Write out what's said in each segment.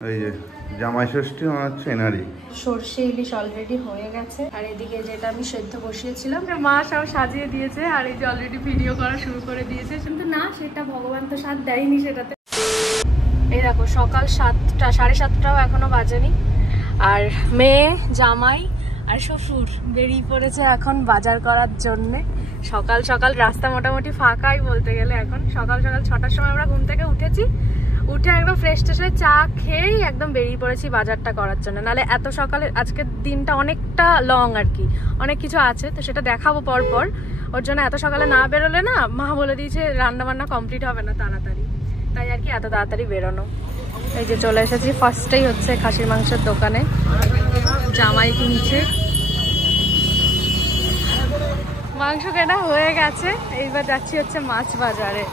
এই যে জামাই ষষ্ঠী মনে হচ্ছে এনারই সর্ষে ইলিশ অলরেডি হয়ে গেছে আর এদিকে যেটা আমি সেদ্ধ বসিয়েছিলাম মা সব সাজিয়ে দিয়েছে আর এই যে অলরেডি ভিডিও করা শুরু করে দিয়েছে, কিন্তু না সেটা ভগবান তো স্বাদ দেয়নি সেটাতে। এই দেখো সকাল 7টা 7:30টাও এখনো বাজেনি আর মেয়ে জামাই আর শ্বশুর বেরিয়ে পড়েছে এখন বাজার করার জন্যে। সকাল সকাল রাস্তা মোটামুটি ফাঁকাই বলতে গেলে। এখন সকাল সকাল 6টার সময় আমরা ঘুম থেকে উঠেছি, উঠে একদম ফ্রেশ ট্রেশ হয়ে চা খেয়েই একদম বেরিয়ে পড়েছি বাজারটা করার জন্য। নাহলে এত সকালে আজকের দিনটা অনেকটা লং আর কি, অনেক কিছু আছে তো সেটা দেখাবো পরপর। ওর জন্য এত সকালে না বেরোলে না মা বলে দিয়েছে রান্না বান্না কমপ্লিট হবে না তাড়াতাড়ি, তাই আর কি এত তাড়াতাড়ি বেরোনো। এই যে চলে এসেছি ফার্স্টেই হচ্ছে খাসির মাংসের দোকানে, জামাই কিনছে। মাংস কেনা হয়ে গেছে, এইবার যাচ্ছি হচ্ছে মাছ বাজারে।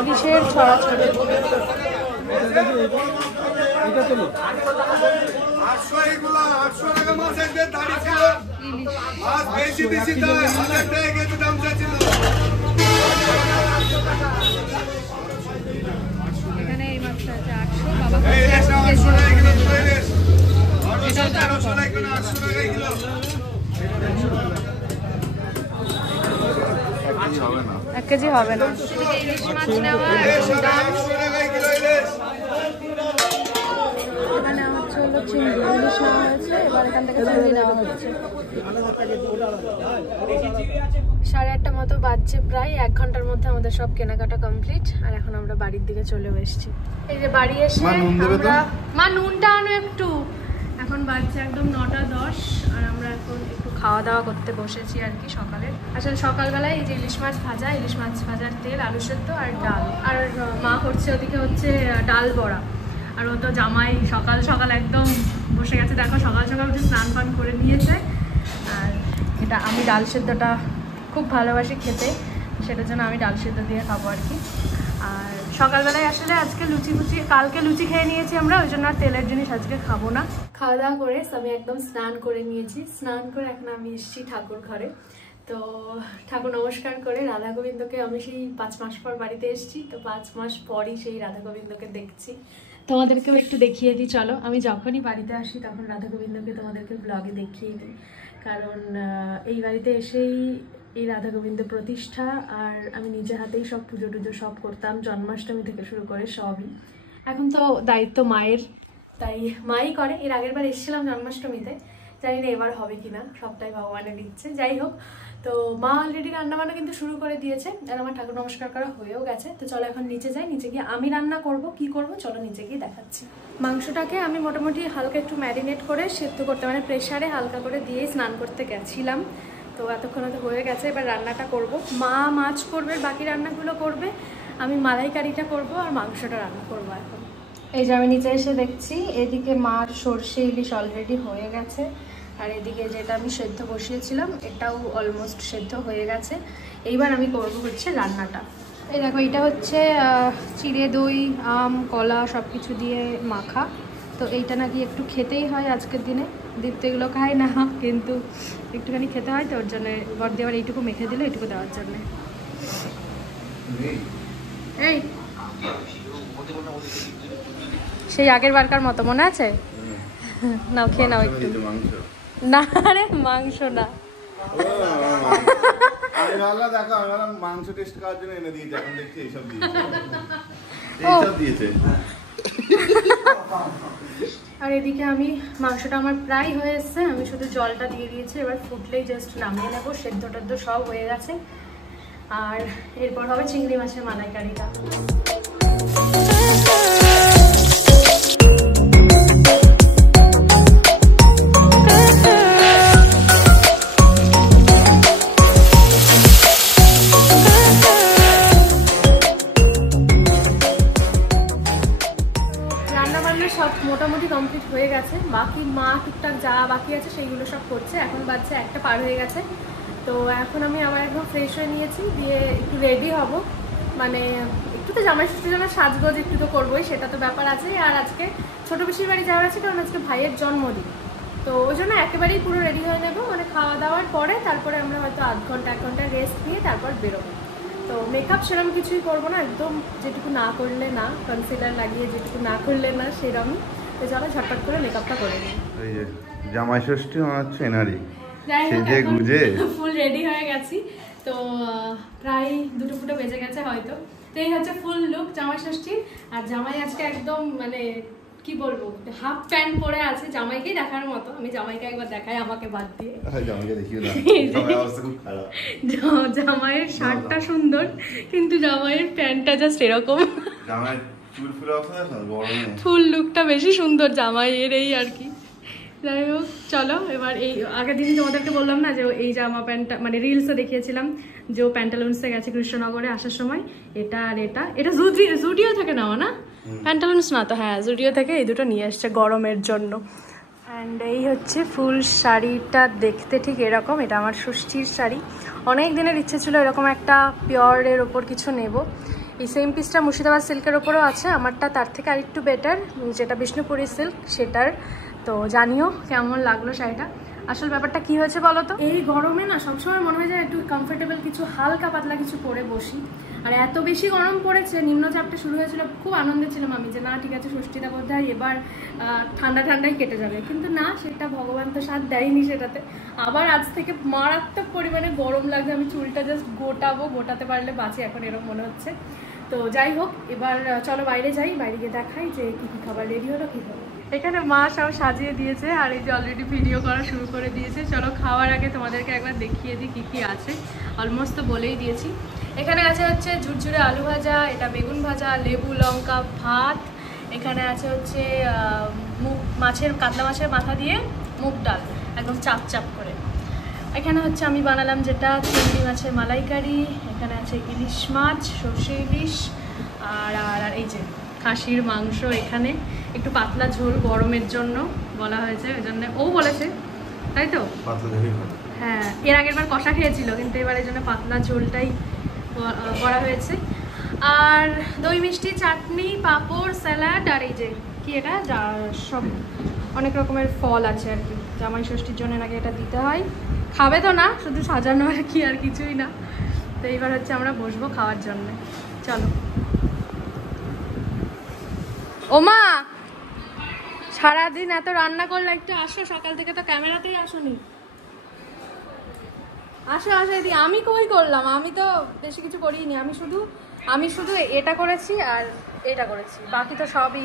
ইলিশের ছড়াছড়ি এখানে এই মাছটা আছে 800, বাবা 1 কেজি হবে না। ইলিশ মাছ নেওয়া এখানে হচ্ছে হলো চিংড়ি, ইলিশ নেওয়া হয়েছে, এবার এখান থেকে চিংড়ি নেওয়া হচ্ছে। 8:30 মতো বাজছে, প্রায় 1 ঘন্টার মধ্যে আমাদের সব কেনাকাটা কমপ্লিট আর এখন আমরা বাড়ির দিকে চলে এসেছি। এই যে বাড়ি এসে আমরা মা নুনটা আনো একটু। এখন বাজছে একদম 9:10 আর আমরা এখন একটু খাওয়া দাওয়া করতে বসেছি আর কি সকালে। আসলে সকালবেলায় এই যে ইলিশ মাছ ভাজা, ইলিশ মাছ ভাজার তেল, আলু সেদ্ধ আর ডাল, আর মা করছে ওদিকে হচ্ছে ডাল বড়া। আর ও তো জামাই সকাল সকাল একদম বসে গেছে, দেখো সকাল সকাল উঠে স্নান পান করে নিয়েছে। আর এটা আমি ডাল সেদ্ধটা খুব ভালোবাসি খেতে, সেটার জন্য আমি ডাল সেদ্ধ দিয়ে খাবো আর কি। আর সকালবেলায় আসলে আজকে কালকে লুচি খেয়ে নিয়েছি আমরা, ওই জন্য আর তেলের জিনিস আজকে খাবো না। খাওয়া দাওয়া করে আমি একদম স্নান করে নিয়েছি, স্নান করে এখন আমি এসেছি ঠাকুর ঘরে। তো ঠাকুর নমস্কার করে রাধা গোবিন্দকে আমি সেই 5 মাস পর বাড়িতে এসেছি, তো 5 মাস পরই সেই রাধা গোবিন্দকে দেখছি। তোমাদেরকেও একটু দেখিয়ে দিই চলো। আমি যখনই বাড়িতে আসি তখন রাধা গোবিন্দকে তোমাদেরকে ব্লগে দেখিয়ে দিই, কারণ এই বাড়িতে এসেই এই রাধা গোবিন্দ প্রতিষ্ঠা। আর আমি নিজে হাতেই সব পুজো টুজো সব করতাম, জন্মাষ্টমী থেকে শুরু করে সবই। এখন তো দায়িত্ব মায়ের, তাই মাই করে। এর আগের বার এসেছিলাম জন্মাষ্টমীতে, জানি না এবার হবে কিনা, সবটাই ভগবানের ইচ্ছে। যাই হোক, তো মা অলরেডি রান্নাবান্না কিন্তু শুরু করে দিয়েছে আর আমার ঠাকুর নমস্কার করা হয়েও গেছে। তো চলো এখন নিচে যাই, নিচে গিয়ে আমি রান্না করব। কি করব চলো নিচে গিয়ে দেখাচ্ছি। মাংসটাকে আমি মোটামুটি হালকা একটু ম্যারিনেট করে সেদ্ধ করতে, মানে প্রেসারে হালকা করে দিয়েই স্নান করতে গেছিলাম। তো এতক্ষণ তো হয়ে গেছে, এবার রান্নাটা করব। মা মাছ করবে, বাকি রান্নাগুলো করবে, আমি মালাইকারিটা করব আর মাংসটা রান্না করব এখন। এই যে আমি নিচে এসে দেখছি এদিকে মার সর্ষে ইলিশ অলরেডি হয়ে গেছে আর এদিকে যেটা আমি সেদ্ধ বসিয়েছিলাম এটাও অলমোস্ট সেদ্ধ হয়ে গেছে। এইবার আমি করব হচ্ছে রান্নাটা। এই দেখো এটা হচ্ছে চিড়ে দই, আম, কলা সব কিছু দিয়ে মাখা। তো এইটা নাকি একটু খেতেই হয় আজকের দিনে, দীপ্ত এগুলো খায় না কিন্তু একটুখানি খেতে হয়, তো ওর জন্য বড়দি আবার এইটুকু মেখে দিল এইটুকু দেওয়ার জন্য। এই সেই আগের বারকার মতো মনে আছে? নাও খেয়ে নাও একটু। না রে মাংস না, মাংস টেস্ট করার জন্য এনে দিয়েছে, এখন দেখছি এইসব দিয়েছে। আর এদিকে আমি মাংসটা আমার প্রায় হয়ে এসছে, আমি শুধু জলটা দিয়ে দিয়েছি, এবার ফুটলেই জাস্ট নামিয়ে নেবো। সেদ্ধ টেদ্ধ সব হয়ে গেছে আর এরপর হবে চিংড়ি মাছের মালাইকারিটা। সব মোটামুটি কমপ্লিট হয়ে গেছে, বাকি মা টুকটাক যা বাকি আছে সেইগুলো সব করছে। এখন বাজছে 1টা পার হয়ে গেছে, তো এখন আমি আবার একদম ফ্রেশ হয়ে নিয়েছি, দিয়ে একটু রেডি হব। মানে একটু তো জামাই ষষ্ঠীর জন্য সাজগোজ একটু তো করবোই, সেটা তো ব্যাপার আছে। আর আজকে ছোটো পিসির বাড়ি যাওয়ার আছে, কারণ আজকে ভাইয়ের জন্মদিন। তো ওই জন্য একেবারেই পুরো রেডি হয়ে নেবো, মানে খাওয়া দাওয়ার পরে তারপরে আমরা হয়তো আধ ঘন্টা 1 ঘন্টা রেস্ট নিয়ে তারপর বেরোবো। তো মেকআপ সেরকম কিছুই করবো না, একদম যেটুকু না করলে না, কনসিলার লাগিয়ে যেটুকু না করলে না সেরকমই। তো চলো ঝটপট করে মেকআপটা করে নিই। এই যে জামাই ষষ্ঠী মনে হচ্ছে এনারই সেজে গুজে ফুল রেডি হয়ে গেছি। তো প্রায় 2টো বেজে গেছে হয়তো। তো এই হচ্ছে ফুল লুক জামাই ষষ্ঠী। আর জামাই আজকে একদম মানে কি বলবো, হাফ প্যান্ট পরে আছে, জামাইকেই দেখার মতো। আমি জামাইকে একবার দেখাই আমাকে বাদ দিয়ে। জামাইয়ের শার্টটা সুন্দর, কিন্তু জামাইয়ের প্যান্টটা জাস্ট এরকম। ফুল লুকটা বেশি সুন্দর জামাইয়ের, এই আর কি। যাই হোক চলো এবার এই আগের দিন তোমাদেরকে বললাম না যে এই জামা প্যান্টটা মানে রিলসে দেখিয়েছিলাম যে ও প্যান্টালুন্সে গেছে কৃষ্ণনগরে আসার সময়। এটা আর এটা জুডিও থেকে নেওয়া না, প্যান্টালুন্স না তো, হ্যাঁ জুডিও থেকে এই দুটো নিয়ে এসছে গরমের জন্য। অ্যান্ড এই হচ্ছে ফুল শাড়িটা, দেখতে ঠিক এরকম। এটা আমার ষষ্ঠীর শাড়ি, অনেক দিনের ইচ্ছে ছিল এরকম একটা পিওরের ওপর কিছু নেব। এই সেম পিসটা মুর্শিদাবাদ সিল্কের ওপরও আছে, আমারটা তার থেকে আরেকটু বেটার, যেটা বিষ্ণুপুরি সিল্ক সেটার। তো জানিও কেমন লাগলো শাড়িটা। আসল ব্যাপারটা কি হয়েছে বলো তো, এই গরমে না সবসময় মনে হয় যে একটু কমফোর্টেবল কিছু হালকা পাতলা কিছু পরে বসি। আর এত বেশি গরম পড়েছে, নিম্নচাপটা শুরু হয়েছিল, খুব আনন্দে ছিলাম আমি যে না ঠিক আছে ষষ্ঠীটা বোধহয় এবার ঠান্ডাই কেটে যাবে। কিন্তু না, সেটা ভগবান তো সাথ দেয়নি সেটাতে। আবার আজ থেকে মারাত্মক পরিমাণে গরম লাগছে। আমি চুলটা জাস্ট গোটাতে পারলে বাঁচি, এখন এরকম মনে হচ্ছে। তো যাই হোক, এবার চলো বাইরে যাই, বাইরে গিয়ে দেখাই যে কী কী খাবার রেডি হলো কী হলো। এখানে মা সব সাজিয়ে দিয়েছে আর এই যে অলরেডি ভিডিও করা শুরু করে দিয়েছে। চলো খাওয়ার আগে তোমাদেরকে একবার দেখিয়ে দিই কী কী আছে। অলমোস্ট তো বলেই দিয়েছি। এখানে আছে হচ্ছে ঝুরঝুরে আলু ভাজা, এটা বেগুন ভাজা, লেবু লঙ্কা ভাত। এখানে আছে হচ্ছে কাতলা মাছের মাথা দিয়ে মুগ ডাল, একদম চাপ করে। এখানে হচ্ছে আমি বানালাম যেটা চিংড়ি মাছের মালাইকারি। এখানে আছে ইলিশ মাছ, সর্ষে ইলিশ, আর এই যে খাসির মাংস। এখানে একটু পাতলা ঝোল গরমের জন্য বলা হয়েছে, ওই জন্য ও বলেছে, তাই তো? হ্যাঁ, এর আগের বার কষা খেয়েছিল, কিন্তু এবার এই জন্য পাতলা ঝোলটাই করা হয়েছে। আর দই মিষ্টি, চাটনি, পাঁপড়, স্যালাড, আর এই যে কি এটা সব অনেক রকমের ফল আছে আর কি। জামাই ষষ্ঠীর জন্য নাকি এটা দিতে হয়। খাবে তো না, শুধু সাজানো আর কি, আর কিছুই না। তো এইবার হচ্ছে আমরা বসবো খাওয়ার জন্য। চলো। ওমা, সারাদিন এত রান্না করলে একটু আসো, সকাল থেকে তো ক্যামেরাতেই আসোনি। আসো এদিকে। আমি কই করলাম, আমি তো বেশি কিছু করিনি। আমি শুধু এটা করেছি আর এটা করেছি, বাকি তো সবই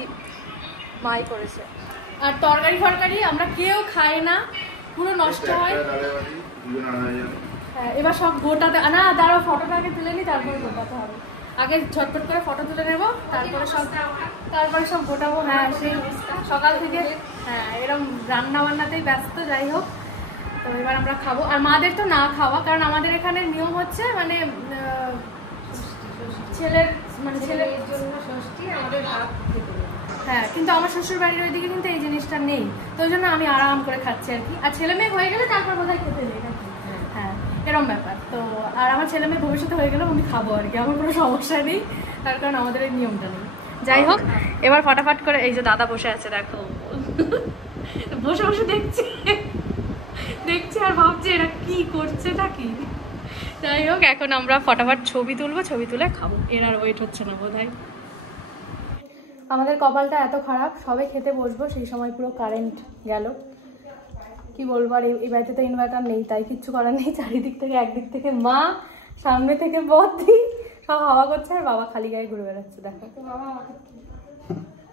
মাই করেছে। আর তরকারি আমরা কেউ খাই না, পুরো নষ্ট হয়। হ্যাঁ, এবার সব গোটাতে না, দাঁড়াও ফটোটা আগে তুলে নিই, তারপরে গোটাতে হবে। আগে ঝটপট করে ফটো তুলে নেবো, তারপরে সব গোটাবো। হ্যাঁ, সেই সকাল থেকে হ্যাঁ এরকম রান্না বান্নাতেই ব্যস্ত। যাই হোক, তো এবার আমরা খাবো। আর মাদের তো না খাওয়া, কারণ আমাদের এখানে নিয়ম হচ্ছে মানে ছেলের জন্য ষষ্ঠী আমাদের ভাত খেতে। হ্যাঁ, কিন্তু আমার শ্বশুর বাড়ির ওইদিকে কিন্তু এই জিনিসটা নেই, তো ওই জন্য আমি আরাম করে খাচ্ছি আর কি। আর ছেলে মেয়ে হয়ে গেলে তারপর বোধহয় খেতে নেই নাকি। হ্যাঁ, এরকম ব্যাপার। তো আর আমার ছেলে মেয়ে ভবিষ্যতে হয়ে গেলেও আমি খাবো আর কি, আমার কোনো সমস্যা নেই, তার কারণ আমাদের এই নিয়মটা নেই। যাই হোক, এবার ফটাফট করে এই যে দাদা বসে আছে, দেখো বসে দেখছি আর ভাবছি এরা কি করছে নাকি। যাই হোক, এখন আমরা ফটাফট ছবি তুলবো, ছবি তুলে খাবো। এর আর ওয়েট হচ্ছে না বোধহয়। আমাদের কপালটা এত খারাপ, সবে খেতে বসবো সেই সময় পুরো কারেন্ট গেল। কি বলবো, আর এই বাড়িতে তো ইনভার্টার নেই, তাই কিচ্ছু করার নেই। চারিদিক থেকে, একদিক থেকে মা, সামনে থেকে বদ্দি, সব হাওয়া করছে, আর বাবা খালি গায়ে ঘুরে বেড়াচ্ছে। দেখো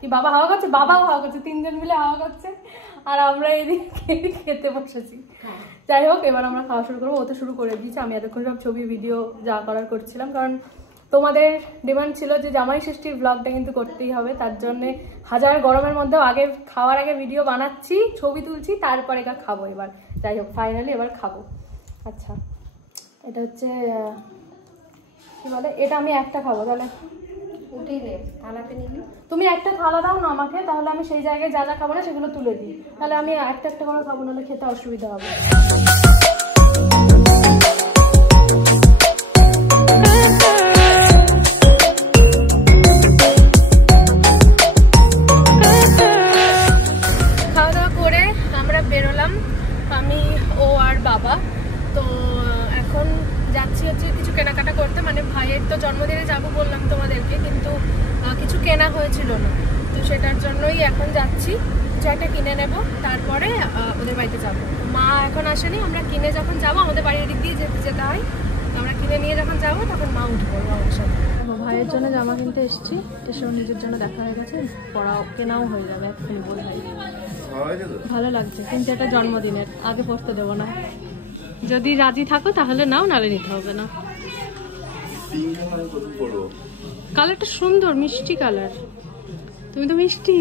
কি বাবা হাওয়া করছে, বাবাও হাওয়া করছে, তিনজন মিলে হাওয়া করছে, আর আমরা এদিকে খেতে বসেছি। যাই হোক, এবার আমরা খাওয়া শুরু করবো। ও তো শুরু করে দিয়েছে, আমি এতক্ষণ সব ছবি ভিডিও যা করার করছিলাম, কারণ তোমাদের ডিমান্ড ছিল যে জামাই ষষ্ঠীর ব্লগটা কিন্তু করতেই হবে। তার জন্যে হাজার গরমের মধ্যেও আগে খাওয়ার আগে ভিডিও বানাচ্ছি, ছবি তুলছি, তারপরে এটা খাবো এবার। যাই হোক, ফাইনালি এবার খাবো। আচ্ছা, এটা হচ্ছে কি বলে, এটা আমি একটা খাবো, তাহলে উঠেই নে থালাতে নিবি। তুমি একটা থালা দাও না আমাকে, তাহলে আমি সেই জায়গায় যা যা খাবো না সেগুলো তুলে দিই, তাহলে আমি একটা করে খাবো, নাহলে খেতে অসুবিধা হবে। ভাইয়ের তো জন্মদিনে যাবো বললাম তোমাদেরকে, কিন্তু কিছু কেনা হয়েছিল না, তো সেটার জন্যই এখন যাচ্ছি। কিছু একটা কিনে নেব, তারপরে ওদের বাড়িতে যাব। মা এখন আসেনি, আমরা কিনে যখন যাবো, আমাদের বাড়ির দিক দিয়ে যেতে হয়, আমরা কিনে নিয়ে যখন যাবো তখন মা উঠবো আমার সাথে। ভাইয়ের জন্য জামা কিনতে এসেছি, এসব নিজের জন্য দেখা হয়ে গেছে, পড়াও কেনাও হয়ে যাবে এক্ষুনি বলে। ভালো লাগছে, কিন্তু এটা জন্মদিনের, আগে পড়তে দেবো না। যদি রাজি থাকো তাহলে নাও, নালে নিতে হবে না। কালারটা সুন্দর, মিষ্টি কালার। তুমি তো মিষ্টি,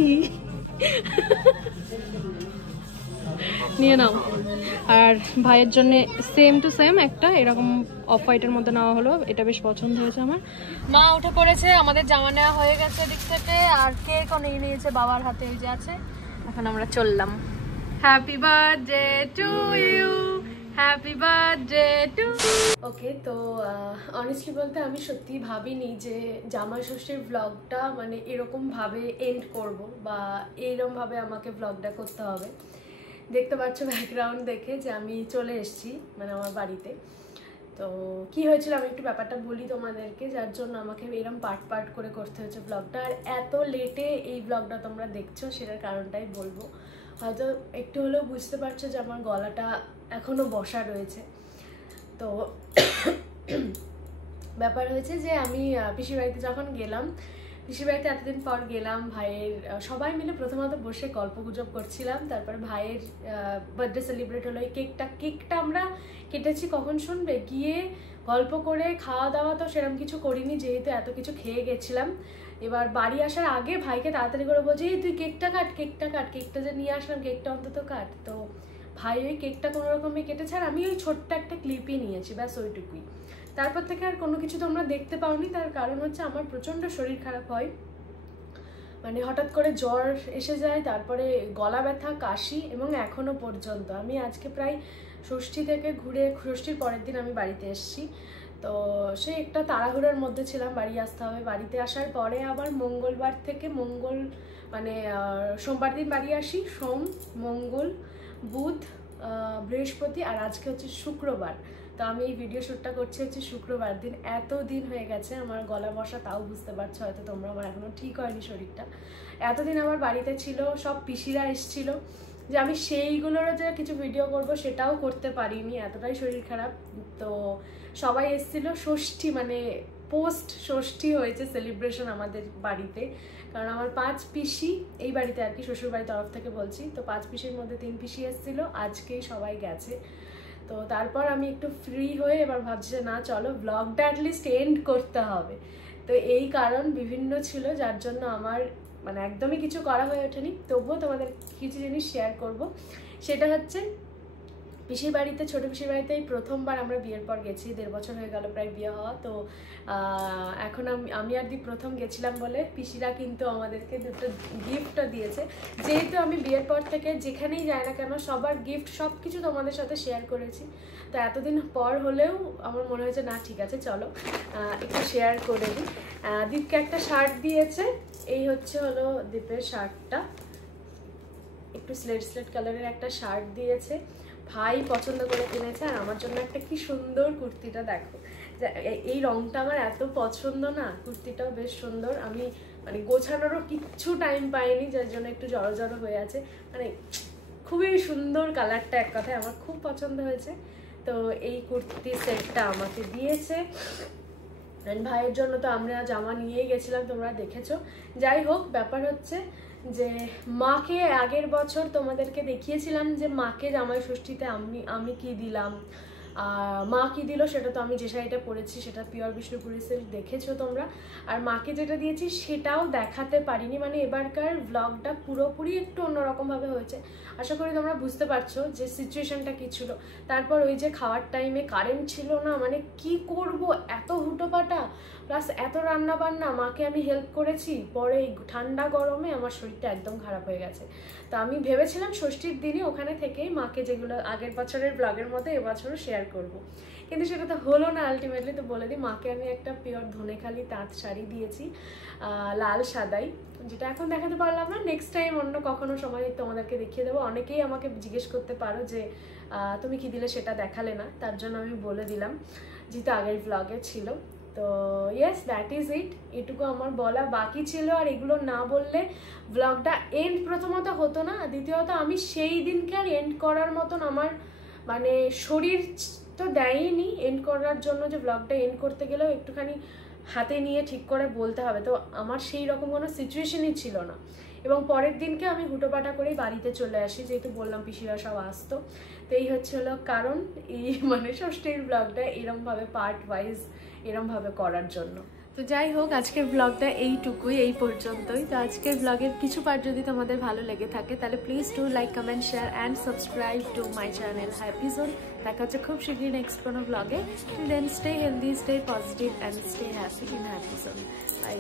নিয়ে নাও। আর ভাইয়ের জন্য সেম টু সেম একটা এরকম অফ হোয়াইটের মধ্যে নেওয়া হলো, এটা বেশ পছন্দ হয়েছে আমার। মা উঠে পড়েছে, আমাদের জামা নেওয়া হয়ে গেছে দিক থেকে, আর কেকও নিয়ে নিয়েছে বাবার হাতে, ওই যে আছে। এখন আমরা চললাম। Happy birthday to you, happy birthday to. Okay, তো অনেস্টলি বলতে আমি সত্যি ভাবিনি যে জামাই ষষ্ঠীর ব্লগটা মানে এরকম ভাবে এন্ড করব, বা এইরকম ভাবে আমাকে ব্লগটা করতে হবে। দেখতে পাচ্ছ ব্যাকগ্রাউন্ড দেখে যে আমি চলে এসেছি মানে আমার বাড়িতে। তো কি হয়েছিল আমি একটু ব্যাপারটা বলি তোমাদেরকে, যার জন্য আমাকে এরকম পার্ট পার্ট করে করতে হয়েছে ব্লগটা। আর এত লেটে এই ব্লগটা তোমরা দেখছো, সেটার কারণটাই বলবো। হয়তো একটু হলেও বুঝতে পারছো যে আমার গলাটা এখনও বসা রয়েছে। তো ব্যাপার হয়েছে যে আমি পিসির বাড়িতে যখন গেলাম, পিসির বাড়িতে এতদিন পর গেলাম, ভাইয়ের সবাই মিলে প্রথমত বসে গল্প গুজব করছিলাম। তারপরে ভাইয়ের বার্থডে সেলিব্রেট হলো। এই কেকটা আমরা কেটেছি কখন শুনবে, গিয়ে গল্প করে, খাওয়া দাওয়া তো সেরকম কিছু করিনি যেহেতু এত কিছু খেয়ে গেছিলাম। এবার বাড়ি আসার আগে ভাইকে তাড়াতাড়ি করে বলছি, এই তুই কেকটা কাট, কেকটা যে নিয়ে আসলাম, কেকটা অন্তত কাট। তো ভাই ওই কেকটা কোনো রকমে কেটেছে, আর আমি ওই ছোট্ট একটা ক্লিপই নিয়েছি, ব্যাস ওইটুকুই। তারপর থেকে আর কোনো কিছু তোমরা দেখতে পাওনি। তার কারণ হচ্ছে আমার প্রচণ্ড শরীর খারাপ হয়, মানে হঠাৎ করে জ্বর এসে যায়, তারপরে গলা ব্যথা, কাশি, এবং এখনও পর্যন্ত আমি আজকে প্রায় ষষ্ঠী থেকে ঘুরে, ষষ্ঠীর পরের দিন আমি বাড়িতে এসেছি। তো সেই একটা তাড়াহুড়োর মধ্যে ছিলাম, বাড়ি আসতে হবে। বাড়িতে আসার পরে আবার মঙ্গলবার থেকে মানে সোমবার দিন বাড়ি আসি, সোম, মঙ্গল, বুধ, বৃহস্পতি, আর আজকে হচ্ছে শুক্রবার। তো আমি এই ভিডিও শ্যুটটা করছি হচ্ছে শুক্রবার দিন। এত দিন হয়ে গেছে আমার গলা বসা, তাও বুঝতে পারছো হয়তো তোমরা, আমার এখনো ঠিক হয়নি শরীরটা। এতদিন আমার বাড়িতে ছিল, সব পিসিরা এসেছিল, যে আমি সেইগুলোরও যে কিছু ভিডিও করব সেটাও করতে পারিনি, এতটাই শরীর খারাপ। তো সবাই এসেছিল, ষষ্ঠী মানে পোস্ট ষষ্ঠী হয়েছে সেলিব্রেশন আমাদের বাড়িতে। কারণ আমার 5 পিসি এই বাড়িতে আর কি, শ্বশুর বাড়ির তরফ থেকে বলছি। তো 5 পিসির মধ্যে 3 পিসি এসেছিল, আজকেই সবাই গেছে। তো তারপর আমি একটু ফ্রি হয়ে এবার ভাবছি যে না চলো ব্লগটা অ্যাটলিস্ট এন্ড করতে হবে। তো এই কারণ বিভিন্ন ছিল, যার জন্য আমার মানে একদমই কিছু করা হয়ে ওঠেনি। তবুও তোমাদের কিছু জিনিস শেয়ার করব। সেটা হচ্ছে পিসির বাড়িতে, ছোটো পিসির বাড়িতে এই প্রথমবার আমরা বিয়ের পর গেছি, 1.5 বছর হয়ে গেল প্রায় বিয়ে হওয়া। তো এখন আমি আর দি প্রথম গেছিলাম বলে পিসিরা কিন্তু আমাদেরকে দুটো গিফটও দিয়েছে। যেহেতু আমি বিয়ের পর থেকে যেখানেই যাই না কেন সবার গিফট সব কিছু তোমাদের সাথে শেয়ার করেছি। তো এতদিন পর হলেও আমার মনে হয়েছে না ঠিক আছে চলো একটু শেয়ার করে দিই। দীপকে একটা শার্ট দিয়েছে, এই হলো দীপের শার্টটা, একটু স্লেট কালারের একটা শার্ট দিয়েছে, ভাই পছন্দ করে কিনেছে। আর আমার জন্য একটা কি সুন্দর কুর্তিটা দেখো, এই রংটা আমার এত পছন্দ না, কুর্তিটাও বেশ সুন্দর। আমি মানে গোছানোরও কিচ্ছু টাইম পাইনি, যার জন্য একটু জড়ো হয়ে আছে। মানে খুবই সুন্দর কালারটা, এক কথায় আমার খুব পছন্দ হয়েছে। তো এই কুর্তি সেটটা আমাকে দিয়েছে। ভাইয়ের জন্য তো আমরা জামা নিয়েই গেছিলাম, তোমরা দেখেছো। যাই হোক, ব্যাপার হচ্ছে যে মাকে আগের বছর তোমাদেরকে দেখিয়েছিলাম যে মাকে জামাই ষষ্ঠীতে আমি কি দিলাম, মা কি দিল সেটা তো আমি যে শাড়িটা পরেছি সেটা পিওর বিষ্ণুপুরি সিল্ক, দেখেছো তোমরা। আর মাকে যেটা দিয়েছি সেটাও দেখাতে পারিনি, মানে এবারকার ব্লগটা পুরোপুরি একটু অন্যরকমভাবে হয়েছে। আশা করি তোমরা বুঝতে পারছো যে সিচুয়েশনটা কী ছিল। তারপর ওই যে খাওয়ার টাইমে কারেন্ট ছিল না, মানে কি করব, এত হুটোপাটা প্লাস এত রান্না বান্না, মাকে আমি হেল্প করেছি, পরে এই ঠান্ডা গরমে আমার শরীরটা একদম খারাপ হয়ে গেছে। তো আমি ভেবেছিলাম ষষ্ঠীর দিনই ওখানে থেকেই মাকে যেগুলো আগের বছরের ব্লগের মতো এবছরও শেয়ার করব, কিন্তু সেটা তো হলো না আলটিমেটলি। তো বলে দিই, মাকে আমি একটা পিওর ধনেখালি তাঁত শাড়ি দিয়েছি, লাল সাদাই, যেটা এখন দেখাতে পারলাম না, নেক্সট টাইম অন্য কখনো সময় তোমাদেরকে দেখিয়ে দেবো। অনেকেই আমাকে জিজ্ঞেস করতে পারো যে তুমি কি দিলে সেটা দেখালে না, তার জন্য আমি বলে দিলাম যেহেতু আগের ব্লগে ছিল। তো ইয়েস, দ্যাট ইজ ইট। এটুকু আমার বলা বাকি ছিল। আর এগুলো না বললে ব্লগটা এন্ড প্রথমত হতো না, দ্বিতীয়ত আমি সেই দিনকে আর এন্ড করার মতন আমার মানে শরীর তো দেয়নি এন্ড করার জন্য, যে ব্লগটা এন্ড করতে গেলেও একটুখানি হাতে নিয়ে ঠিক করে বলতে হবে। তো আমার সেই রকম কোনো সিচুয়েশনই ছিল না। এবং পরের দিনকে আমি হুটোপাটা করেই বাড়িতে চলে আসি, যেহেতু বললাম পিসিরা সব আসতো। তো এই হচ্ছে হলো কারণ, এই মানে ষষ্ঠীর ব্লগটা এরমভাবে পার্ট ওয়াইজ এরমভাবে করার জন্য। তো যাই হোক, আজকের ব্লগটা এইটুকুই, এই পর্যন্তই। তো আজকের ব্লগের কিছু পার্ট যদি তোমাদের ভালো লেগে থাকে তাহলে please do like, comment, share and subscribe to my channel happy zone. দেখা হচ্ছে খুব শীঘ্রই নেক্সট কোনো ব্লগে। Till then stay healthy, stay positive and stay happy in happy zone. By.